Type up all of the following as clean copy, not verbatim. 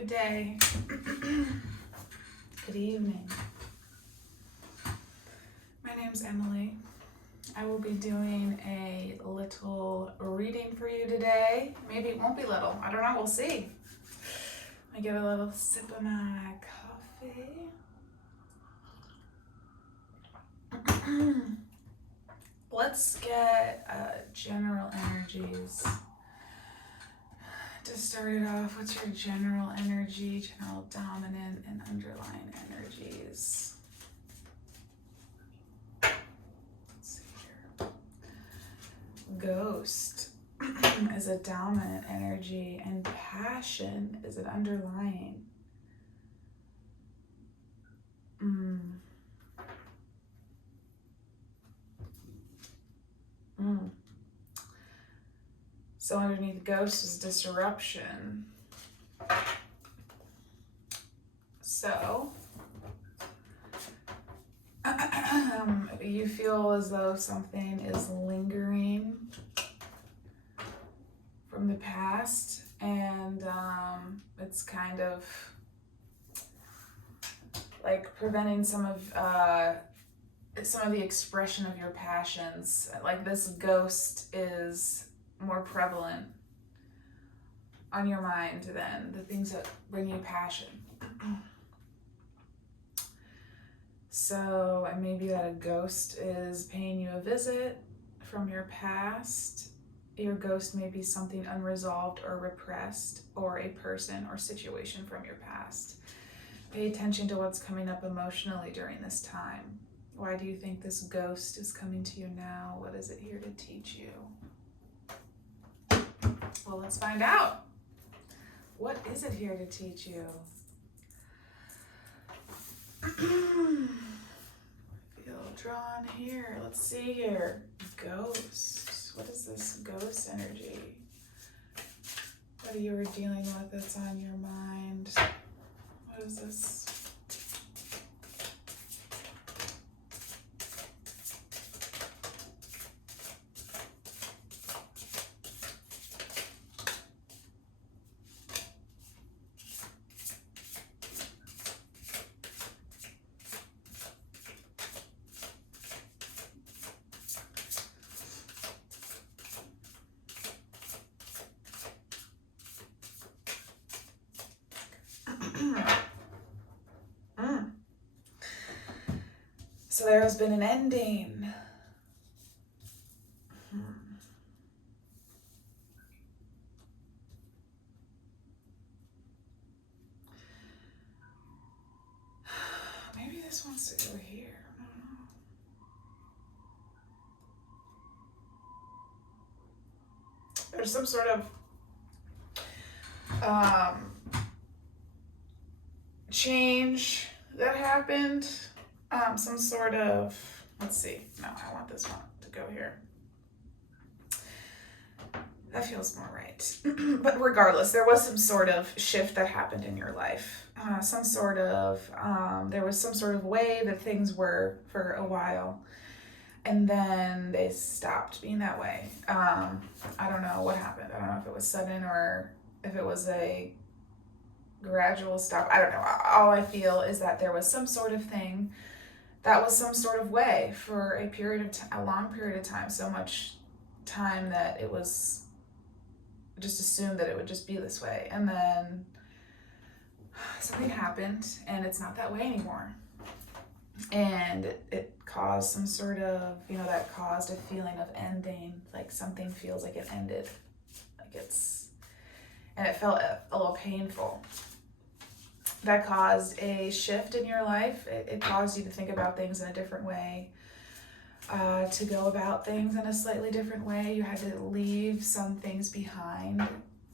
Good day. Good evening. My name's Emily. I will be doing a little reading for you today. Maybe it won't be little. I don't know. We'll see. I get a little sip of my coffee. Let's get general energies. To start it off, what's your general energy, general dominant and underlying energies? Let's see here. Ghost is a dominant energy and passion is an underlying. So underneath ghost is disruption. So you feel as though something is lingering from the past, and it's kind of like preventing some of the expression of your passions. Like this ghost is more prevalent on your mind than the things that bring you passion. So maybe that a ghost is paying you a visit from your past. Your ghost may be something unresolved or repressed, or a person or situation from your past. Pay attention to what's coming up emotionally during this time. Why do you think this ghost is coming to you now? What is it here to teach you? Well, let's find out. What is it here to teach you? Feel drawn here. Let's see here. Ghost. What is this ghost energy? What are you dealing with that's on your mind? What is this? So there has been an ending. Maybe this wants to go here. I don't know. There's some sort of change that happened. Some sort of, let's see. No, I want this one to go here. That feels more right. But regardless, there was some sort of shift that happened in your life. There was some sort of way that things were for a while. And then they stopped being that way. I don't know what happened. I don't know if it was sudden or if it was a gradual stop. I don't know. All I feel is that there was some sort of thing that was some sort of way for a long period of time, so much time that it was just assumed that it would just be this way. And then something happened and it's not that way anymore. And it caused some sort of, that caused a feeling of ending, like something feels like it ended. And it felt a little painful. That caused a shift in your life. It caused you to think about things in a different way, to go about things in a slightly different way. You had to leave some things behind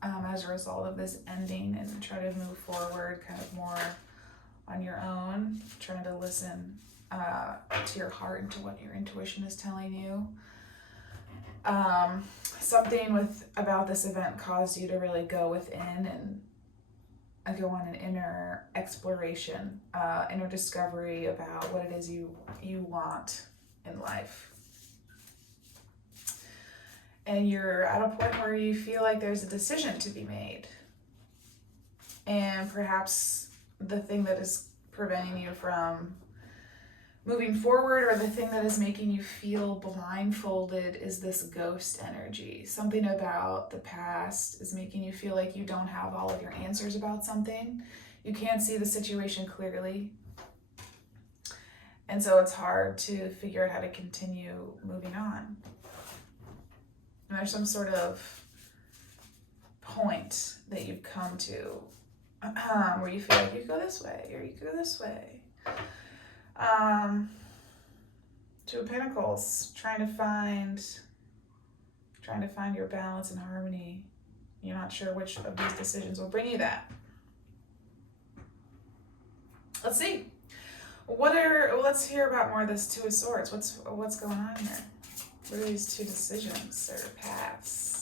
as a result of this ending and try to move forward kind of more on your own, trying to listen to your heart and to what your intuition is telling you. Something about this event caused you to really go within and go on an inner exploration, inner discovery about what it is you want in life. And you're at a point where you feel like there's a decision to be made. And perhaps the thing that is preventing you from moving forward, or the thing that is making you feel blindfolded, is this ghost energy. Something about the past is making you feel like you don't have all of your answers about something. You can't see the situation clearly. And so it's hard to figure out how to continue moving on. And there's some sort of point that you've come to where you feel like you go this way or you go this way. Two of Pentacles, trying to find your balance and harmony. You're not sure which of these decisions will bring you that. Let's see. Let's hear about more of this Two of Swords. What's going on here? What are these two decisions or paths?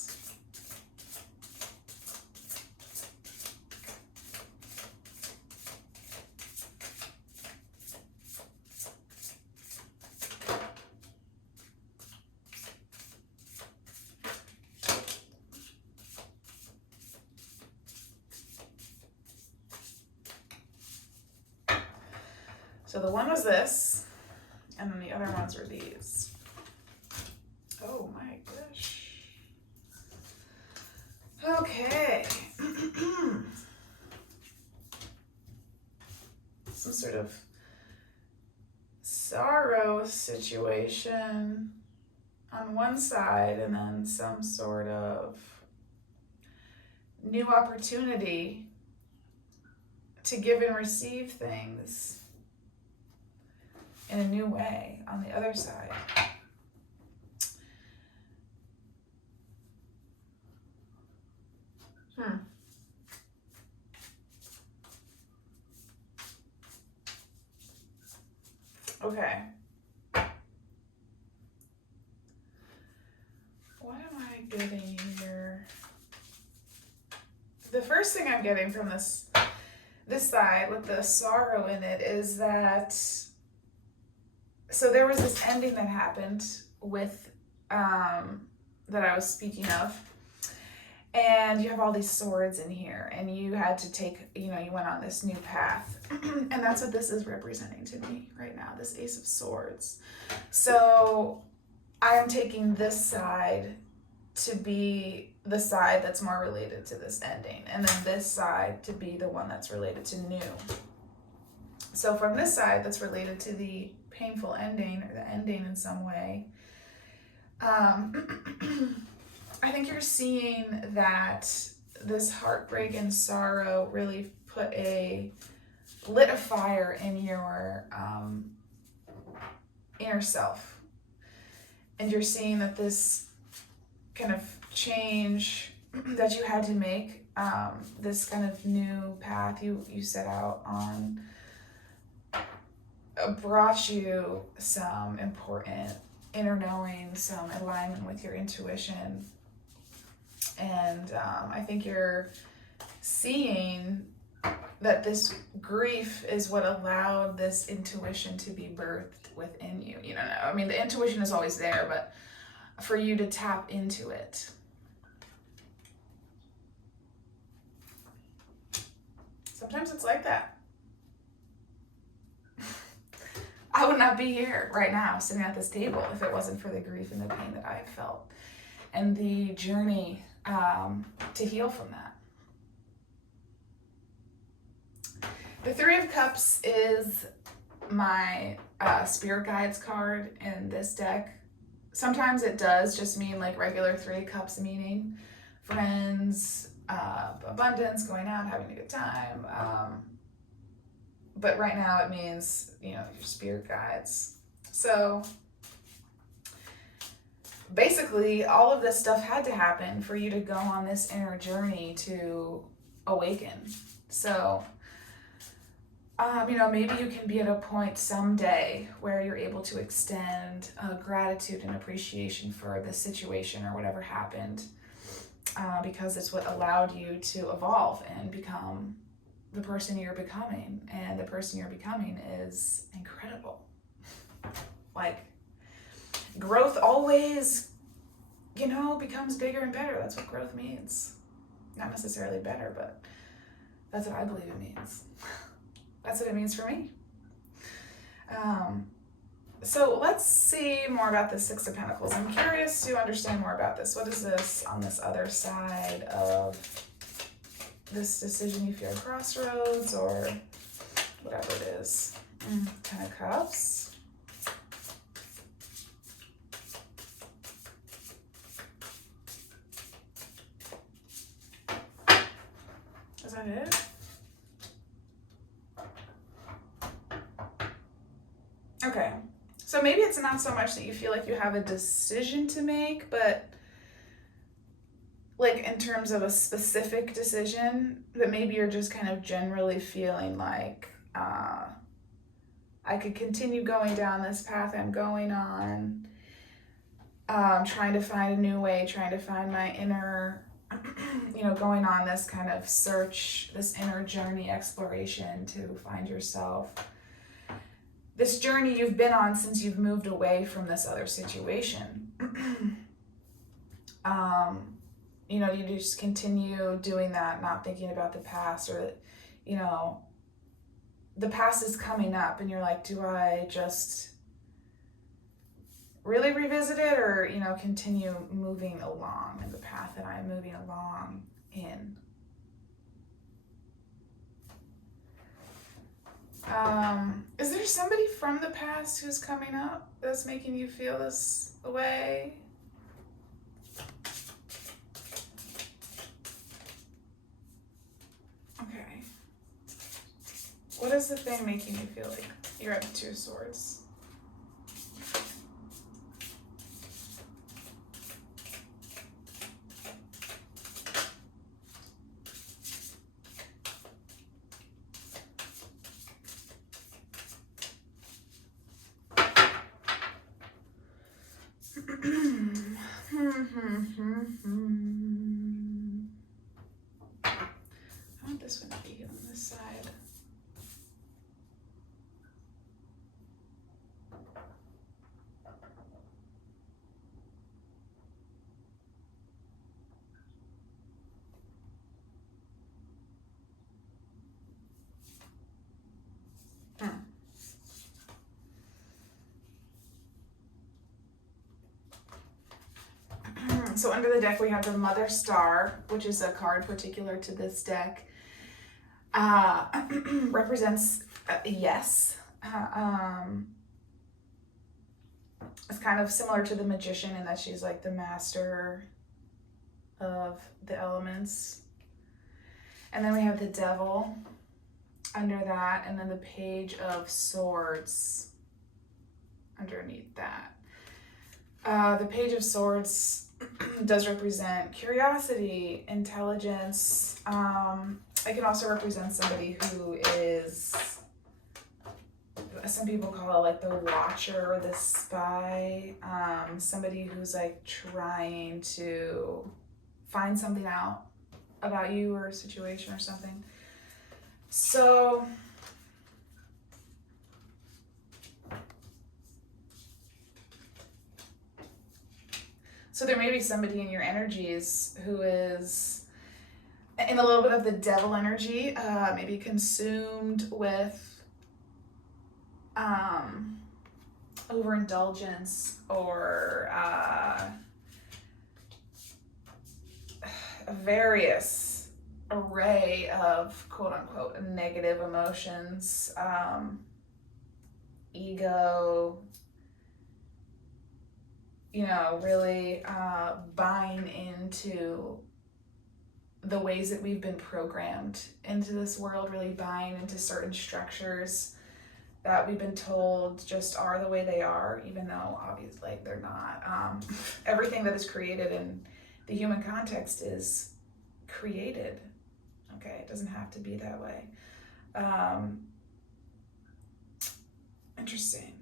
So the one was this, and then the other ones were these. Oh my gosh. Okay. Some sort of sorrow situation on one side, and then some sort of new opportunity to give and receive things in a new way on the other side. Okay. What am I getting here? The first thing I'm getting from this side with the sorrow in it is that, so there was this ending that happened with, that I was speaking of, and you have all these swords in here, and you had to take, you went on this new path, and that's what this is representing to me right now, this Ace of Swords. So I am taking this side to be the side that's more related to this ending, and then this side to be the one that's related to new. So from this side that's related to the painful ending, or the ending in some way, I think you're seeing that this heartbreak and sorrow really lit a fire in your inner self. And you're seeing that this kind of change that you had to make, this kind of new path you set out on, brought you some important inner knowing, some alignment with your intuition. And I think you're seeing that this grief is what allowed this intuition to be birthed within you. I mean, the intuition is always there, but for you to tap into it. Sometimes it's like that. I would not be here right now sitting at this table if it wasn't for the grief and the pain that I felt and the journey to heal from that. The Three of Cups is my Spirit Guides card in this deck. Sometimes it does just mean like regular Three of Cups meaning friends, abundance, going out, having a good time. But right now it means, your spirit guides. So basically all of this stuff had to happen for you to go on this inner journey to awaken. So, maybe you can be at a point someday where you're able to extend gratitude and appreciation for the situation or whatever happened, because it's what allowed you to evolve and become the person you're becoming. And the person you're becoming is incredible. Like, growth always, becomes bigger and better. That's what growth means. Not necessarily better, but That's what I believe it means. That's what it means for me. So let's see more about the Six of Pentacles. I'm curious to understand more about this. What is this on this other side of this decision? You feel crossroads or whatever it is. Ten of Cups. Is that it? Okay. So maybe it's not so much that you feel like you have a decision to make, but like in terms of a specific decision, but maybe you're just kind of generally feeling like I could continue going down this path I'm going on, trying to find a new way, trying to find my inner, going on this kind of search, this inner journey exploration to find yourself. This journey you've been on since you've moved away from this other situation. You just continue doing that, not thinking about the past, or, the past is coming up and you're like, do I just really revisit it or, continue moving along in the path that I'm moving along in? Is there somebody from the past who's coming up that's making you feel this way? Okay. What is the thing making you feel like you're at the Two of Swords? I want this one to be on this side. So under the deck we have the Mother Star, which is a card particular to this deck. Represents yes. It's kind of similar to the Magician in that she's like the master of the elements. And then we have the Devil under that, and then the Page of Swords underneath that. The Page of Swords does represent curiosity, intelligence. It can also represent somebody who is, some people call it like the watcher or the spy. Somebody who's like trying to find something out about you or a situation or something. So there may be somebody in your energies who is in a little bit of the devil energy, maybe consumed with overindulgence or a various array of quote unquote negative emotions, ego, really buying into the ways that we've been programmed into this world, really buying into certain structures that we've been told just are the way they are, even though obviously they're not. Everything that is created in the human context is created. Okay, it doesn't have to be that way. Interesting.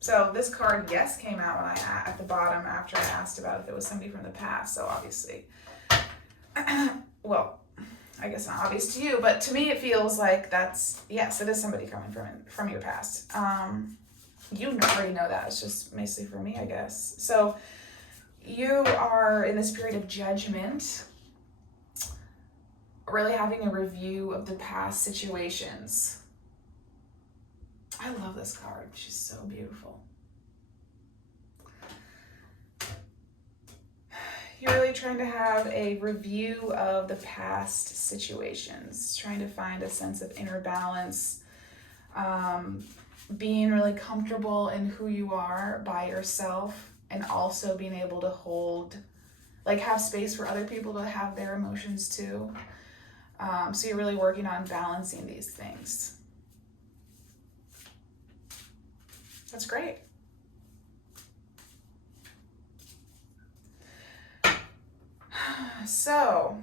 So this card, yes, came out when at the bottom after I asked about if it was somebody from the past. So obviously, well, I guess not obvious to you, but to me it feels like that's, yes, it is somebody coming from your past. You already know that. It's just mostly for me, I guess. So you are in this period of judgment. really having a review of the past situations. I love this card. She's so beautiful. You're really trying to have a review of the past situations, trying to find a sense of inner balance, being really comfortable in who you are by yourself, and also being able to hold, like, have space for other people to have their emotions too. So you're really working on balancing these things. That's great. So,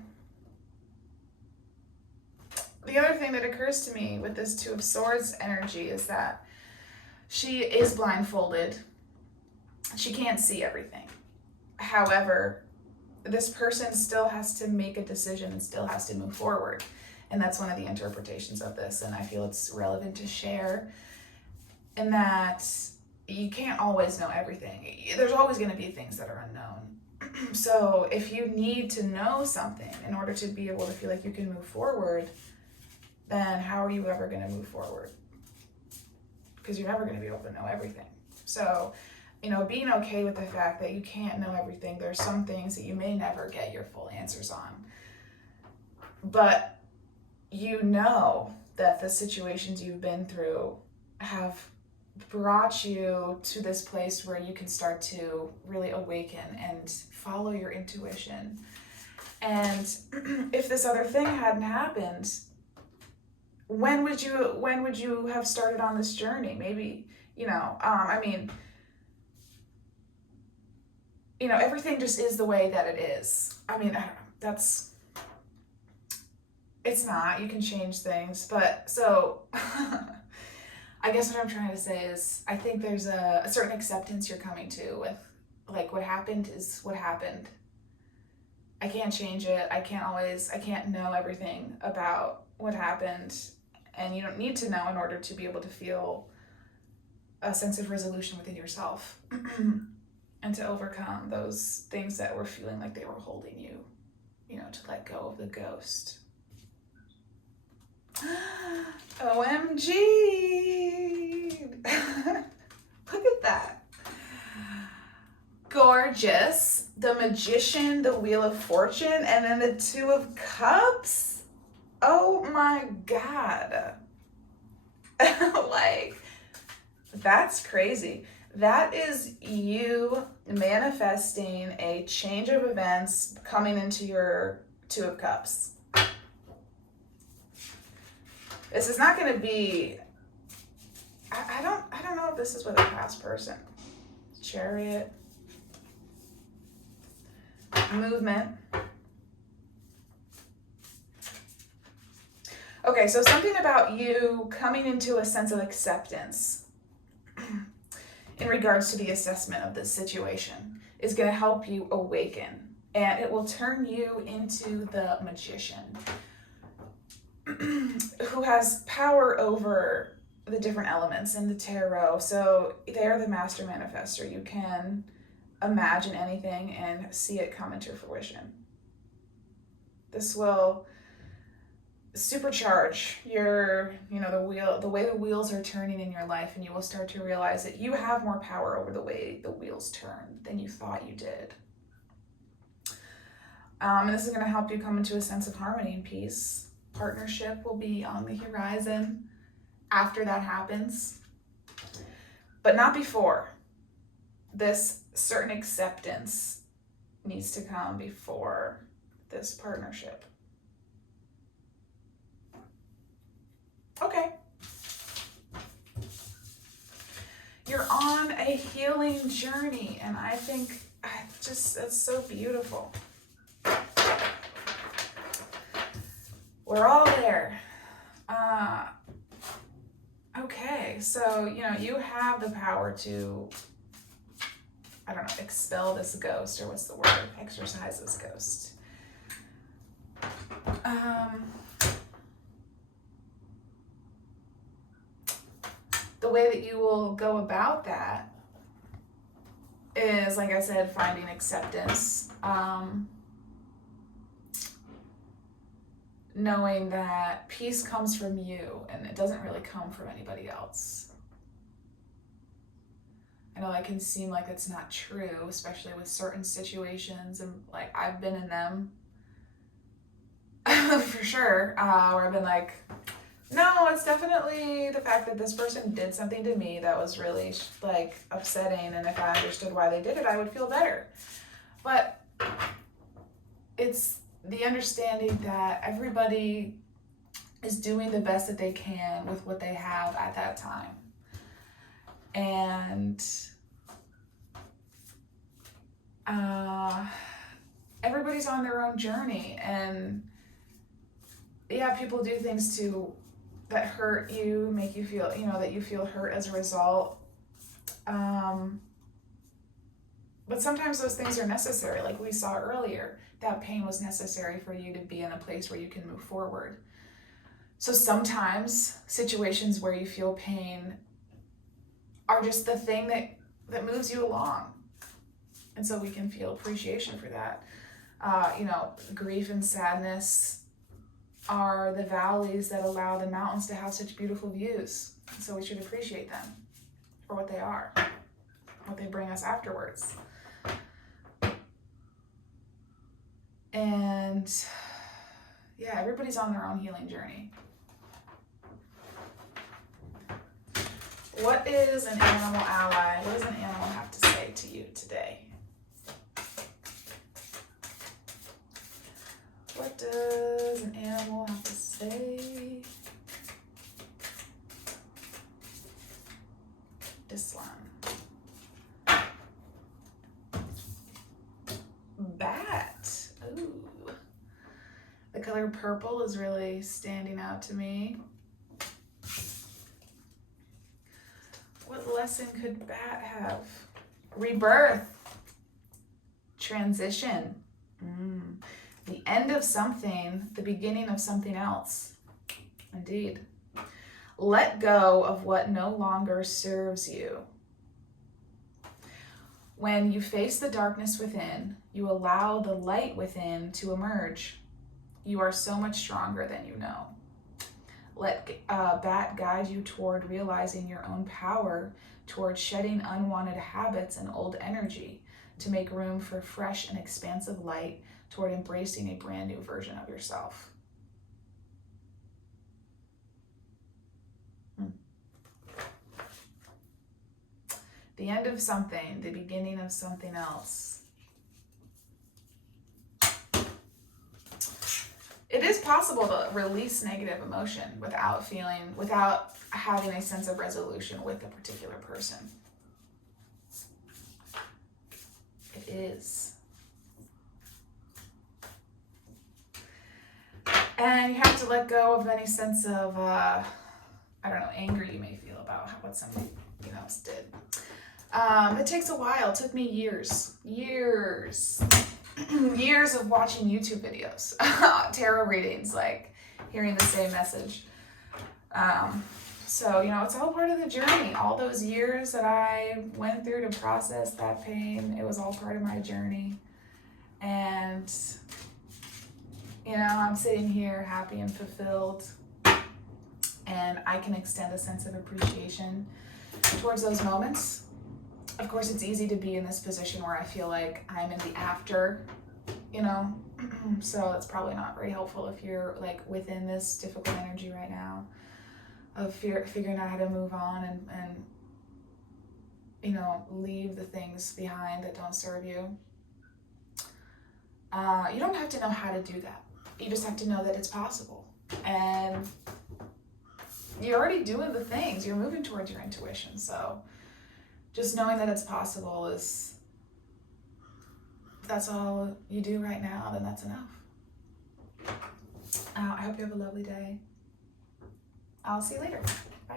the other thing that occurs to me with this Two of Swords energy is that she is blindfolded. She can't see everything. However, this person still has to make a decision and still has to move forward. And that's one of the interpretations of this. And I feel it's relevant to share in that you can't always know everything. There's always going to be things that are unknown. So if you need to know something in order to be able to feel like you can move forward, then how are you ever going to move forward? Because you're never going to be able to know everything. So, being okay with the fact that you can't know everything. There's some things that you may never get your full answers on. But you know that the situations you've been through have brought you to this place where you can start to really awaken and follow your intuition. And if this other thing hadn't happened, when would you have started on this journey? Maybe, everything just is the way that it is. I don't know, it's not, you can change things, but so I guess what I'm trying to say is I think there's a certain acceptance you're coming to with, like, what happened is what happened. I can't change it. I can't know everything about what happened, and you don't need to know in order to be able to feel a sense of resolution within yourself and to overcome those things that were feeling like they were holding you, to let go of the ghost. OMG! Look at that. Gorgeous. The Magician, the Wheel of Fortune, and then the Two of Cups. Oh my God. Like, that's crazy. That is you manifesting a change of events coming into your Two of Cups. This is not going to be, I don't know if this is with a past person. Chariot. Movement. Okay, so something about you coming into a sense of acceptance in regards to the assessment of this situation is going to help you awaken, and it will turn you into the Magician who has power over the different elements in the tarot. So they're the master manifestor. You can imagine anything and see it come into fruition. This will supercharge your, the way the wheels are turning in your life, and you will start to realize that you have more power over the way the wheels turn than you thought you did. And this is going to help you come into a sense of harmony and peace. Partnership will be on the horizon after that happens, but not before. This certain acceptance needs to come before this partnership. Okay. You're on a healing journey, and I think it's so beautiful. We're all there. Okay, so, you have the power to, expel this ghost, or what's the word? Exorcise this ghost. The way that you will go about that is, like I said, finding acceptance. knowing that peace comes from you and it doesn't really come from anybody else. I know that can seem like it's not true, especially with certain situations, and like I've been in them for sure, where I've been like, no, it's definitely the fact that this person did something to me that was really like upsetting, and if I understood why they did it, I would feel better. But it's the understanding that everybody is doing the best that they can with what they have at that time. And everybody's on their own journey, and yeah, people do things that hurt you, make you feel, that you feel hurt as a result. But sometimes those things are necessary. Like we saw earlier, that pain was necessary for you to be in a place where you can move forward. So sometimes situations where you feel pain are just the thing that moves you along. And so we can feel appreciation for that. Grief and sadness are the valleys that allow the mountains to have such beautiful views. So we should appreciate them for what they are, what they bring us afterwards. And yeah, everybody's on their own healing journey. What is an animal ally? What does an animal have to say to you today? What does an animal have to say? This one. Bat. Ooh. The color purple is really standing out to me. What lesson could bat have? Rebirth. Transition. The end of something, the beginning of something else. Indeed. Let go of what no longer serves you. When you face the darkness within, you allow the light within to emerge. You are so much stronger than you know. Let bat guide you toward realizing your own power, toward shedding unwanted habits and old energy, to make room for fresh and expansive light, toward embracing a brand new version of yourself. The end of something, the beginning of something else. It is possible to release negative emotion without having a sense of resolution with a particular person. It is. And you have to let go of any sense of, anger you may feel about what somebody else did. It takes a while. It took me years of watching YouTube videos, tarot readings, like hearing the same message. So, it's all part of the journey. All those years that I went through to process that pain, it was all part of my journey. And, I'm sitting here happy and fulfilled, and I can extend a sense of appreciation towards those moments. Of course, it's easy to be in this position where I feel like I'm in the after, so it's probably not very helpful if you're like within this difficult energy right now of figuring out how to move on and leave the things behind that don't serve you. You don't have to know how to do that. You just have to know that it's possible. And you're already doing the things. You're moving towards your intuition. So just knowing that it's possible if that's all you do right now, then that's enough. I hope you have a lovely day. I'll see you later. Bye.